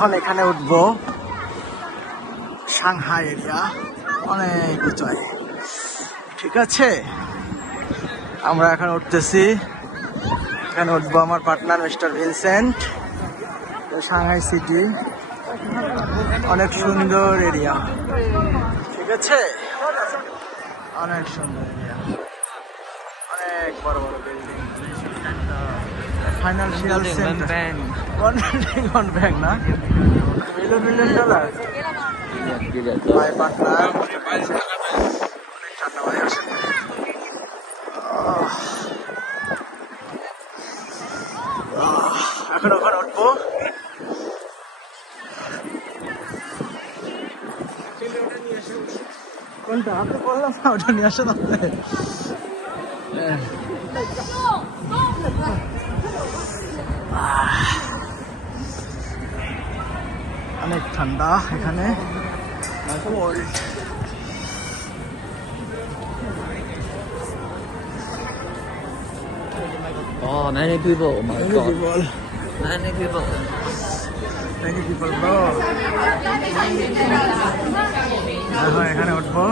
এখন এখানে উঠবো সাংহাই এরিয়া, অনেক উঁচাই। ঠিক আছে, আমরা এখন উঠতেছি। এখানে উঠবো আমার partner mister Vincent. Shanghai city অনেক সুন্দর এরিয়া, ঠিক আছে, অনেক সুন্দর এরিয়া, অনেক বড় বড় বিল্ডিং, ফাইন্যান্সিয়াল সেন্টার, $1 ব্যাংক না, $1 মিলিয়ন। মাই পার্টনার অনেক ঠান্ডা মানে আসে। এখন ওখানে উঠবো। কোনটা আপনি বললাম না, ওটা নিয়ে আসেন আপনি। অনেক ঠান্ডা এখানে। Oh, many people. Oh my god. Many people. Thank you people bro. এখন এখানে উঠবো।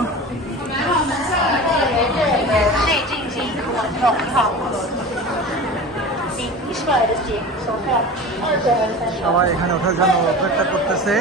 সবাই এখানে ওঠার জন্য অপেক্ষা করতেছে।